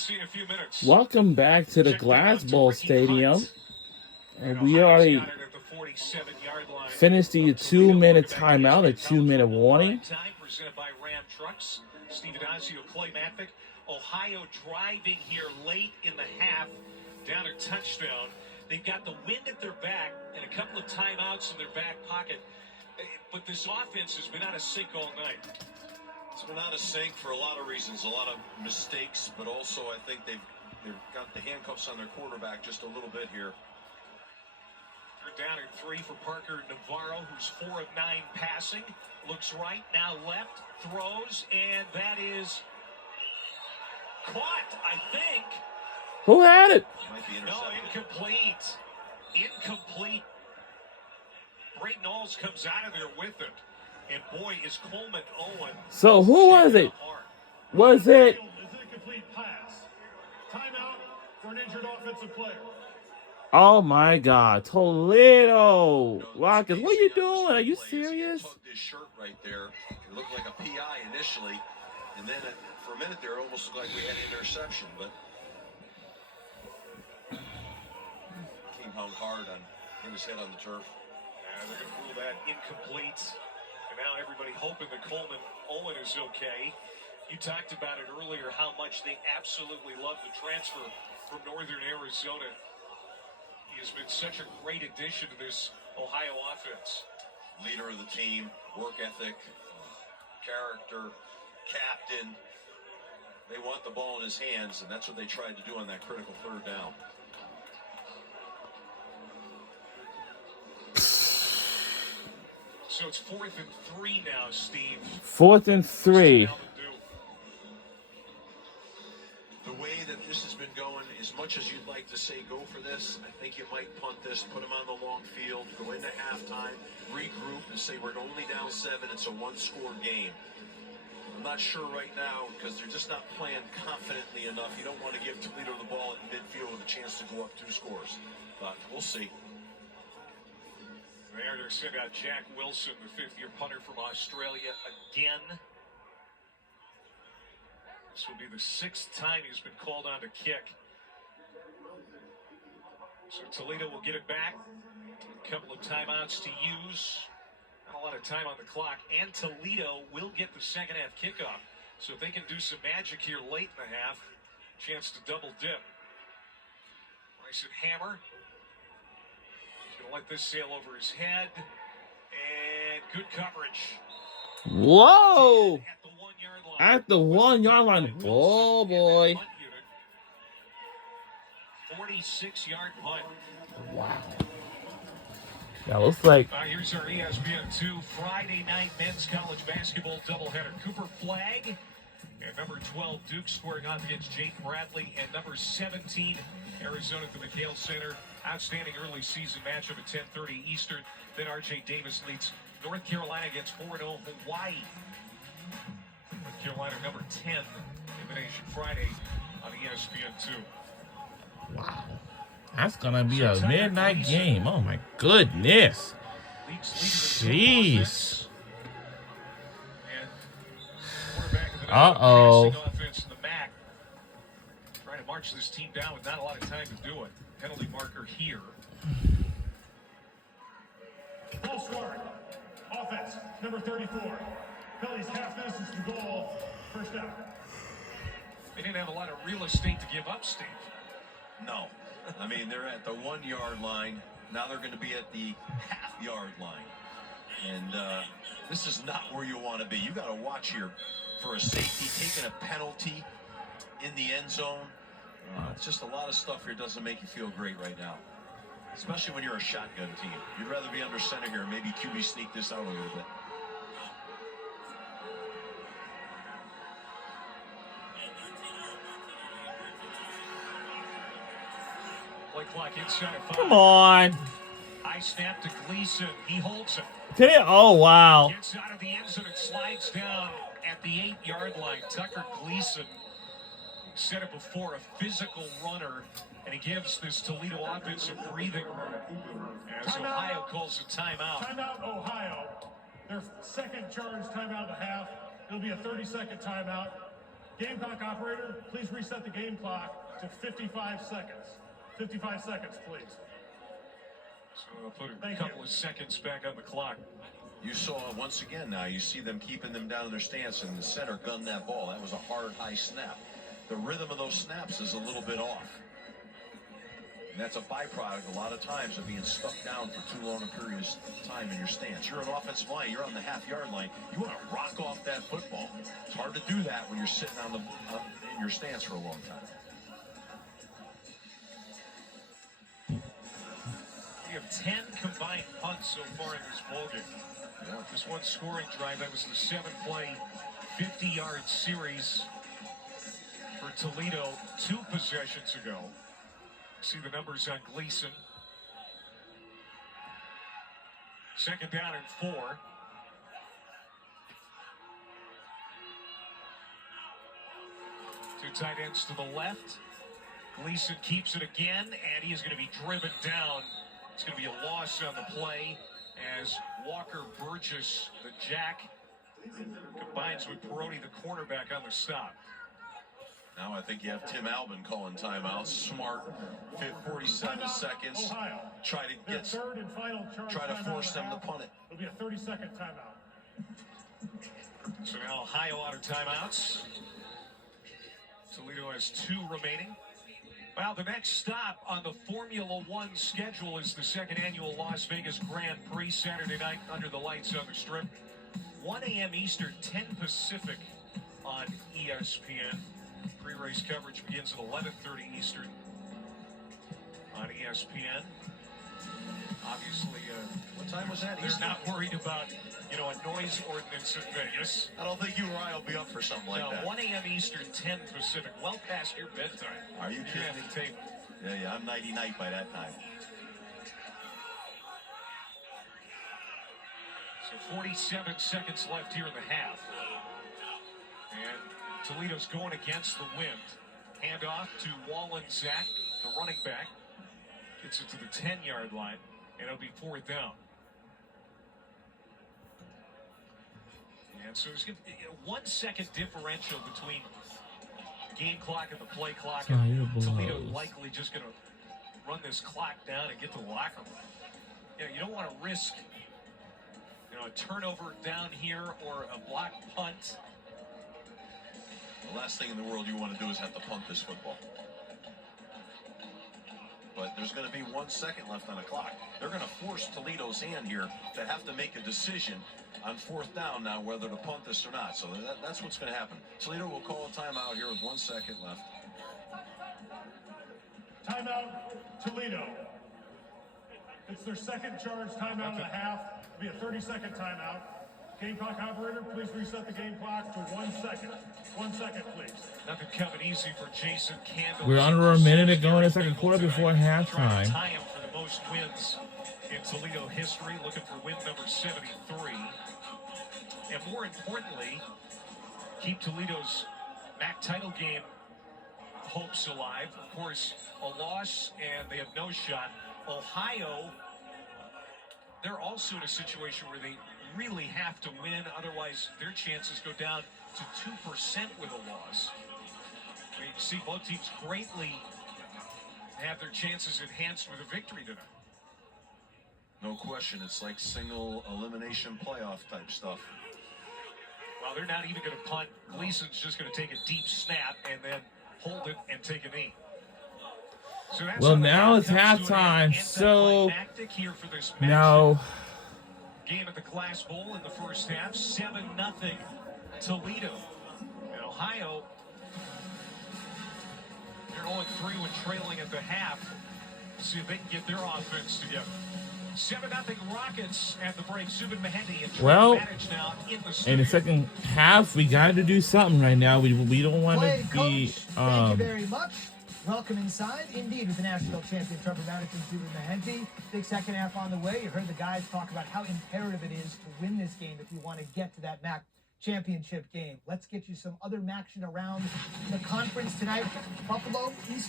see you in a few minutes. Welcome back to the Glass Bowl Stadium. And we already finished the 2-minute timeout, a 2-minute warning. Presented by Ram Trucks. Steve Adazio, Clay Matvick. Ohio driving here late in the half, down a touchdown. They've got the wind at their back and a couple of timeouts in their back pocket. But this offense has been out of sync all night. It's been out of sync for a lot of reasons, a lot of mistakes, but also I think they've got the handcuffs on their quarterback just a little bit here. They're down at 3 for Parker Navarro, who's 4 of 9 passing. Looks right, now left, throws, and that is caught, I think. Who had it? No, incomplete. Incomplete. Brayton Knowles comes out of there with it. And boy, is Coleman Owen. So who was it? Was it? It's an incomplete pass. Timeout for an injured offensive player. Oh my God, Toledo Rockets! What are you doing? Are you serious? He tugged his shirt right there. It looked like a PI initially, and then for a minute there, it almost looked like we had an interception, but came hung hard on hit his head on the turf. They're going to rule that incomplete. And now everybody hoping that Coleman Owen is okay. You talked about it earlier, how much they absolutely love the transfer from Northern Arizona. He has been such a great addition to this Ohio offense. Leader of the team, work ethic, character, captain. They want the ball in his hands, and that's what they tried to do on that critical third down. So it's 4th and 3 now, Steve. 4th and 3. The way that this has been going, as much as you'd like to say go for this, I think you might punt this, put them on the long field, go into halftime, regroup, and say we're only down 7. It's a one-score game. I'm not sure right now because they're just not playing confidently enough. You don't want to give Toledo the ball at midfield with a chance to go up 2 scores. But we'll see. They're sending out Jack Wilson, the 5th-year punter from Australia, again. This will be the 6th time he's been called on to kick. So Toledo will get it back. A couple of timeouts to use. Not a lot of time on the clock. And Toledo will get the second half kickoff. So if they can do some magic here late in the half, chance to double dip. Bryson Hammer. He's going to let this sail over his head. And good coverage. Whoa! At the 1-yard line. At the 1-yard line. Oh boy. 46-yard punt. Wow. That looks like. Here's our ESPN2 Friday night men's college basketball doubleheader. Cooper Flagg and number 12 Duke squaring off against Jake Bradley and number 17 Arizona at the McHale Center. Outstanding early season matchup at 10:30 Eastern. Then R.J. Davis leads North Carolina against 4-0 Hawaii. North Carolina number 10 Invitation Friday on ESPN2. Wow. That's going to be a midnight game. Oh, my goodness. Jeez. Uh-oh. Trying to march this team down with not a lot of time to do it. Penalty marker here. Ball start. Offense, number 34. Pelly's half distance to goal. First down. They didn't have a lot of real estate to give up, Steve. No. I mean, they're at the 1-yard line. Now they're going to be at the half-yard line. And this is not where you want to be. You got to watch here for a safety, taking a penalty in the end zone. It's just a lot of stuff here doesn't make you feel great right now, especially when you're a shotgun team. You'd rather be under center here and maybe QB sneak this out a little bit. Play clock inside of 5. Come on. High snap to Gleason. He holds it. Oh, wow. Gets out of the end zone and slides down at the 8-yard line. Tucker Gleason said it before, a physical runner, and he gives this Toledo offense a breathing room as Ohio calls a timeout. Timeout, Ohio. Their second charge timeout of the half. It'll be a 30-second timeout. Gamecock operator, please reset the game clock to 55 seconds. 55 seconds, please. So I'll put a Thank couple you. of seconds back on the clock. You saw once again now, you see them keeping them down in their stance, and the center gunned that ball. That was a hard, high snap. The rhythm of those snaps is a little bit off. And that's a byproduct a lot of times of being stuck down for too long a period of time in your stance. You're an offensive line, you're on the half-yard line. You want to rock off that football. It's hard to do that when you're sitting in your stance for a long time. We have 10 combined punts so far in this ballgame. Yeah. This one scoring drive, that was the 7-play, 50-yard series for Toledo 2 possessions ago. See the numbers on Gleason. Second down and 4. Two tight ends to the left. Gleason keeps it again, and he is going to be driven down. It's going to be a loss on the play as Walker Burgess, the jack, combines with Perotti, the cornerback, on the stop. Now I think you have Tim Albin calling timeouts. Smart, 47 seconds. Ohio. Try to Their get, third and final charge try to timeout force of them the to half. punt it. It'll be a 30-second timeout. So now Ohio out of timeouts. Toledo has 2 remaining. Well, the next stop on the Formula One schedule is the second annual Las Vegas Grand Prix, Saturday night under the lights on the Strip. 1 a.m. Eastern, 10 Pacific on ESPN. Pre-race coverage begins at 11:30 Eastern on ESPN. Obviously, What time was that? they're Eastern? not worried about, a noise ordinance in Vegas. I don't think you or I will be up for something like No, that. 1 a.m. Eastern, 10 Pacific. Well past your bedtime. Are you You're kidding having me? tape. Yeah, I'm nighty night by that time. So 47 seconds left here in the half. And Toledo's going against the wind. Handoff to Wallen Zach, the running back. Gets it to the 10-yard line, and it'll be 4th down. And so there's going to be a 1 second differential between game clock and the play clock. And Toledo likely just going to run this clock down and get to the locker room. You don't want to risk a turnover down here or a block punt. The last thing in the world you want to do is have to punt this football. But there's going to be 1 second left on the clock. They're going to force Toledo's hand here to have to make a decision on 4th down now whether to punt this or not. So that's what's going to happen. Toledo will call a timeout here with 1 second left. Timeout, Toledo. It's their second charge timeout of the half. It'll be a 30-second timeout. Gamecock operator, please reset the game clock to 1 second. 1 second, please. Nothing coming easy for Jason Candle. We're under a minute to go in the second quarter before Trying halftime. to tie him for the most wins in Toledo history, looking for win number 73. And more importantly, keep Toledo's MAC title game hopes alive. Of course, a loss and they have no shot. Ohio, they're also in a situation where they really have to win, otherwise their chances go down to 2% with a loss. I mean, you see both teams greatly have their chances enhanced with a victory tonight. No question, it's like single elimination playoff type stuff. Well, they're not even going to punt. Gleason's just going to take a deep snap and then hold it and take a knee. So that's Well, how the now half it's comes to an halftime, end. so Anticlimactic here for this matchup. now Game at the Glass Bowl in the first half, 7-0 Toledo. And Ohio, they're 0-3 when trailing at the half. See if they can get their offense together. 7-0 Rockets at the break. Subin Mehendi and Trey Well, Maddich now in the in studio. the second half, we got to do something right now. We don't want Play, to be Coach. Thank you very much. Welcome inside. Indeed, with the national champion Trevor Maddich and Subin Mehendi. Big second half on the way. You heard the guys talk about how imperative it is to win this game if you want to get to that MAC championship game. Let's get you some other action around the conference tonight. Buffalo, East